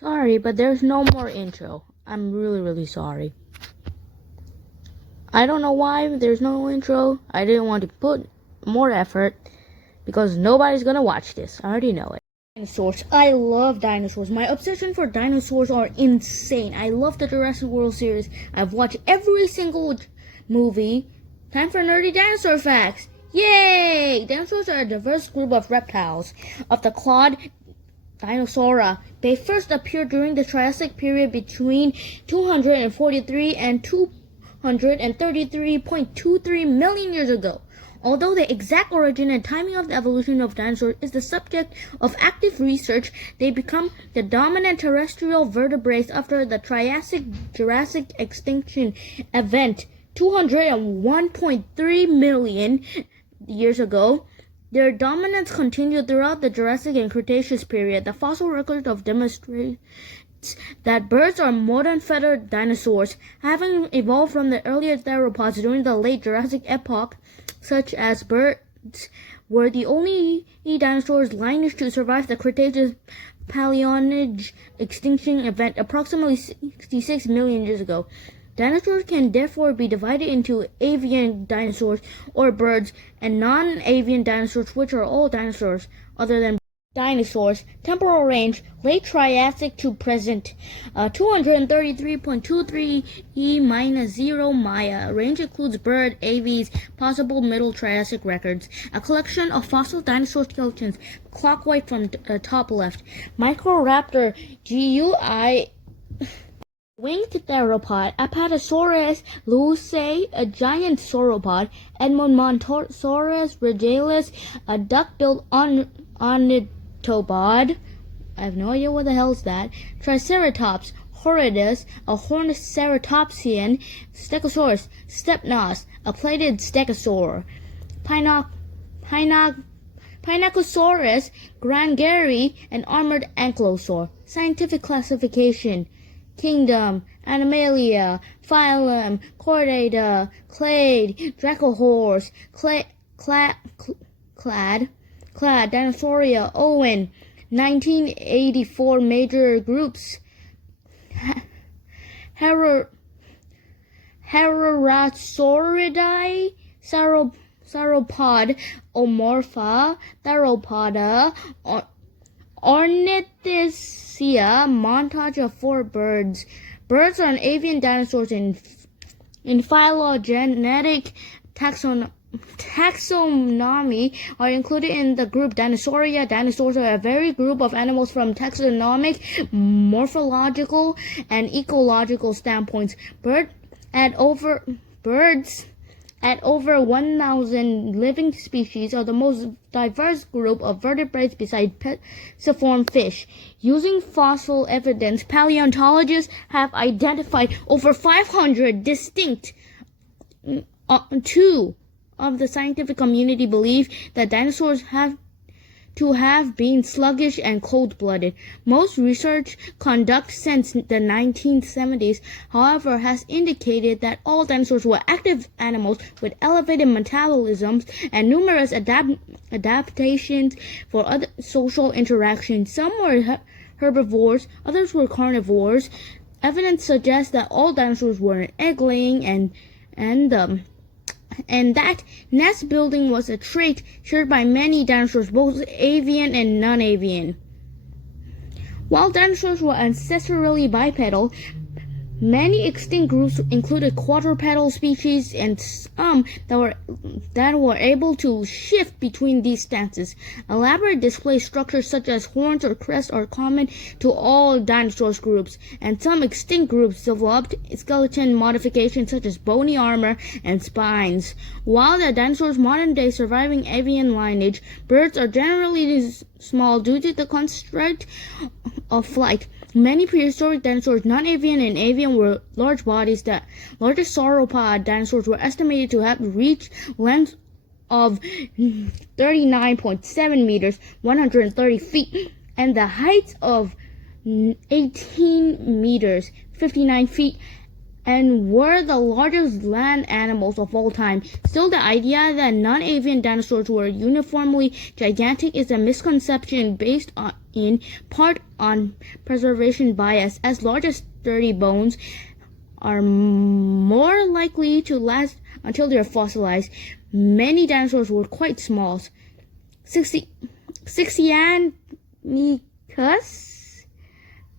Sorry, but there's no more intro. I'm really sorry. I don't know why there's no intro. I didn't want to put more effort because nobody's gonna watch this. I already know it. Dinosaurs. I love dinosaurs. My obsession for dinosaurs are insane. I love the Jurassic World series. I've watched every single movie. Time for nerdy dinosaur facts. Yay! Dinosaurs are a diverse group of reptiles of the clawed Dinosaurs. They first appeared during the Triassic period between 243 and 233.23 million years ago. Although the exact origin and timing of the evolution of dinosaurs is the subject of active research, they become the dominant terrestrial vertebrates after the Triassic-Jurassic extinction event 201.3 million years ago. Their dominance continued throughout the Jurassic and Cretaceous period. The fossil record demonstrates that birds are modern feathered dinosaurs, having evolved from the earlier theropods during the late Jurassic epoch, such as birds were the only dinosaurs lineage to survive the Cretaceous Paleogen extinction event approximately 66 million years ago. Dinosaurs can therefore be divided into avian dinosaurs or birds and non-avian dinosaurs, which are all dinosaurs other than dinosaurs. Temporal range, late Triassic to present, 233.23 - 0 Maya. Range includes bird, aves, possible Middle Triassic records. A collection of fossil dinosaur skeletons, clockwise from top left. Microraptor, GUI. Winged theropod, Apatosaurus lucae, a giant sauropod, Edmontosaurus regalis, a duck-billed ornithopod. I have no idea what the hell is that. Triceratops horridus, a horned ceratopsian. Stegosaurus stepnos, a plated stegosaur. Pinacosaurus grangeri, an armored ankylosaur. Scientific classification: Kingdom, Animalia, Phylum, Chordata, Clade, Dracohorse, Clad, Dinosauria, Owen. 1984 major groups: Heterosauridae, Sauropod, Omorpha, Theropoda, Ornithischia. Montage of 4 birds. Birds are avian dinosaurs in phylogenetic taxonomy are included in the group Dinosauria. Dinosaurs are a varied group of animals from taxonomic, morphological, and ecological standpoints. Birds at over 1,000 living species are the most diverse group of vertebrates besides pisiform fish. Using fossil evidence, paleontologists have identified over 500 distinct. Two of the scientific community believe that dinosaurs have been sluggish and cold-blooded. Most research conducted since the 1970s, however, has indicated that all dinosaurs were active animals with elevated metabolisms and numerous adaptations for other social interactions. Some were herbivores, others were carnivores. Evidence suggests that all dinosaurs were egg-laying and that nest building was a trait shared by many dinosaurs, both avian and non-avian. While dinosaurs were ancestrally bipedal, many extinct groups included quadrupedal species and some that were able to shift between these stances. Elaborate display structures such as horns or crests are common to all dinosaurs groups, and some extinct groups developed skeleton modifications such as bony armor and spines. While the dinosaurs' modern-day surviving avian lineage, birds are generally small due to the constraint of flight. Many prehistoric dinosaurs, non-avian and avian, were large bodies. The largest sauropod dinosaurs were estimated to have reached lengths of 39.7 meters, 130 feet, and the heights of 18 meters, 59 feet, and were the largest land animals of all time. Still, the idea that non-avian dinosaurs were uniformly gigantic is a misconception based in part on preservation bias, as large as sturdy bones are more likely to last until they are fossilized. Many dinosaurs were quite small. Sixianicus,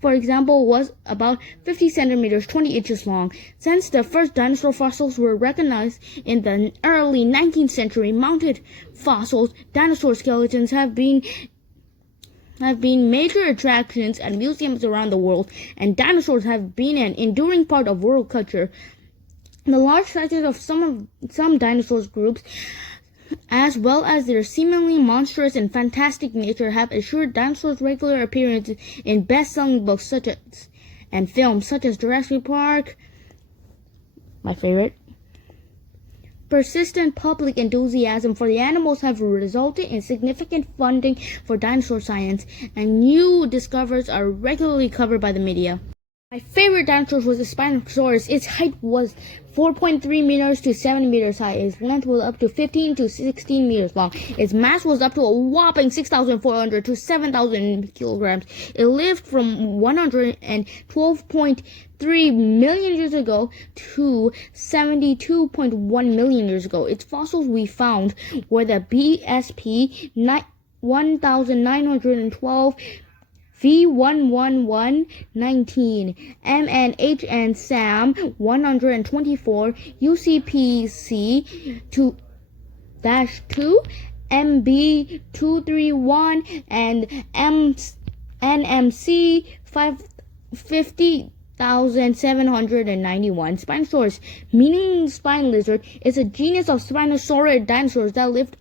for example, was about 50 centimeters, 20 inches long. Since the first dinosaur fossils were recognized in the early 19th century, mounted fossils, dinosaur skeletons have been major attractions at museums around the world, and dinosaurs have been an enduring part of world culture. The large sizes of some dinosaur groups, as well as their seemingly monstrous and fantastic nature, have assured dinosaurs regular appearances in best-selling books and films such as Jurassic Park, my favorite. Persistent public enthusiasm for the animals have resulted in significant funding for dinosaur science, and new discoveries are regularly covered by the media. My favorite dinosaur was the Spinosaurus. Its height was 4.3 meters to 7 meters high. Its length was up to 15 to 16 meters long. Its mass was up to a whopping 6,400 to 7,000 kilograms. It lived from 112.3 million years ago to 72.1 million years ago. Its fossils we found were the BSP 1912, V11119, MNH and SAM 124, UCPC 2-2, MB231, and NMC 50,791. Spinosaurus, meaning spine lizard, is a genus of spinosaurid dinosaurs that lived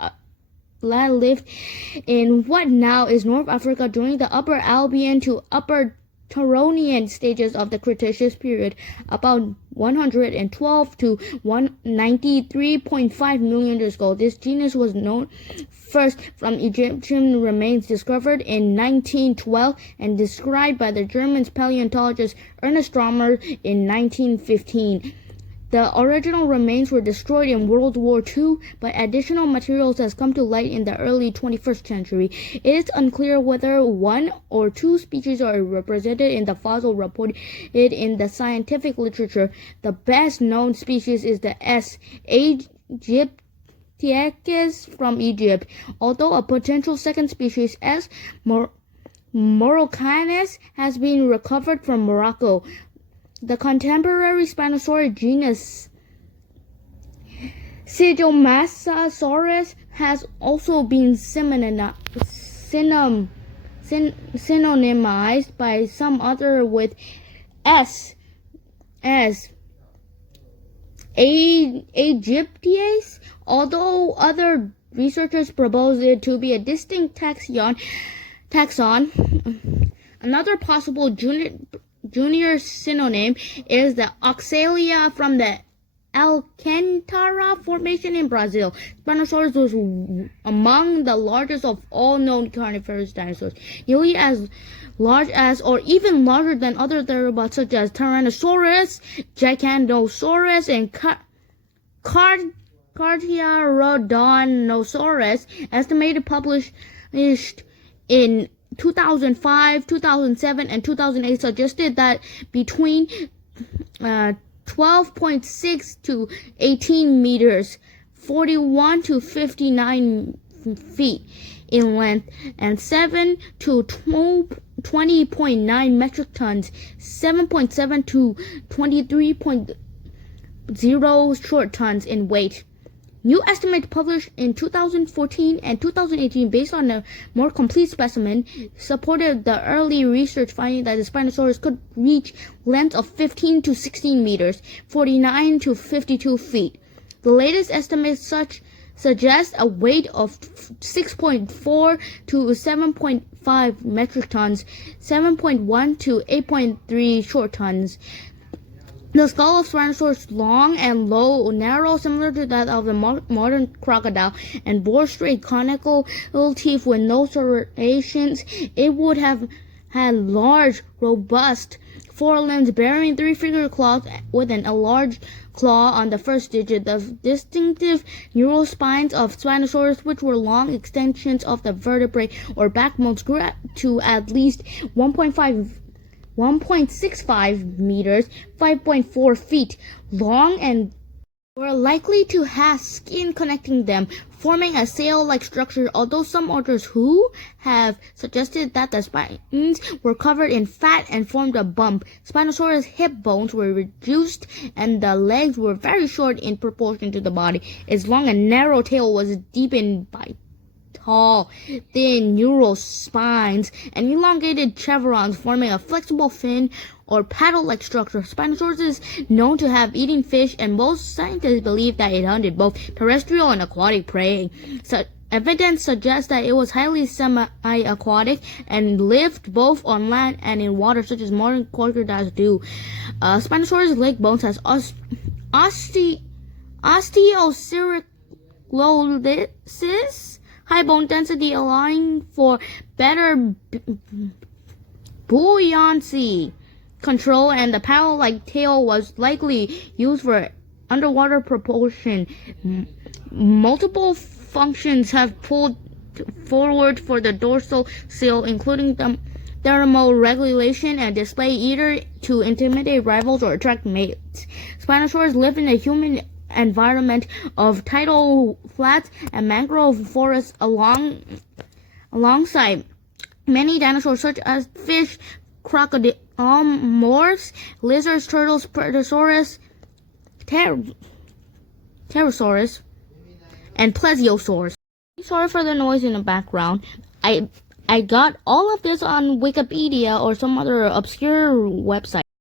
in what now is North Africa during the Upper Albian to Upper Turonian stages of the Cretaceous period, about 112 to 193.5 million years ago. This genus was known first from Egyptian remains discovered in 1912 and described by the German paleontologist Ernest Römer in 1915. The original remains were destroyed in World War II, but additional materials has come to light in the early 21st century. It is unclear whether one or two species are represented in the fossil reported in the scientific literature. The best known species is the S. aegyptiacus from Egypt, although a potential second species, S. moroccanus, has been recovered from Morocco. The contemporary Spinosaurid genus Sidomasasaurus has also been synonymized by some other with S as Aegyptias, although other researchers propose it to be a distinct taxon. Another possible junior synonym is the Oxalia from the Alcantara Formation in Brazil. Spinosaurus was among the largest of all known carnivorous dinosaurs, nearly as large as or even larger than other theropods such as Tyrannosaurus, Giganotosaurus, and Carcharodontosaurus. Estimated published in 2005, 2007, and 2008 suggested that between 12.6 to 18 meters, 41 to 59 feet in length, and 7 to 20.9 metric tons, 7.7 to 23.0 short tons in weight. New estimates published in 2014 and 2018 based on a more complete specimen supported the early research finding that the Spinosaurus could reach lengths of 15 to 16 meters, 49 to 52 feet. The latest estimates suggest a weight of 6.4 to 7.5 metric tons, 7.1 to 8.3 short tons. The skull of Spinosaurus is long and low, narrow, similar to that of the modern crocodile, and bore straight conical teeth with no serrations. It would have had large, robust forelimbs bearing three-finger claws with a large claw on the first digit. The distinctive neural spines of Spinosaurus, which were long extensions of the vertebrae or backbones, grew to at least 1.65 meters, 5.4 feet long, and were likely to have skin connecting them, forming a sail-like structure, although some authors who have suggested that the spines were covered in fat and formed a bump. Spinosaurus' hip bones were reduced and the legs were very short in proportion to the body. Its long and narrow tail was deepened by tall, thin neural spines and elongated chevrons, forming a flexible fin or paddle-like structure. Spinosaurus is known to have eaten fish, and most scientists believe that it hunted both terrestrial and aquatic prey. Evidence suggests that it was highly semi-aquatic and lived both on land and in water, such as modern crocodiles do. Spinosaurus' leg bones has osteocerclosis, high bone density, allowing for better buoyancy control, and the paddle-like tail was likely used for underwater propulsion. Multiple functions have pulled forward for the dorsal seal, including the thermal regulation and display, either to intimidate rivals or attract mates. Spinosaurus live in a humid environment of tidal flats and mangrove forests alongside many dinosaurs such as fish, crocodile, morphs, lizards, turtles, Pterosaurus, Pterosaurus, and Plesiosaurs. Sorry for the noise in the background. I got all of this on Wikipedia or some other obscure website.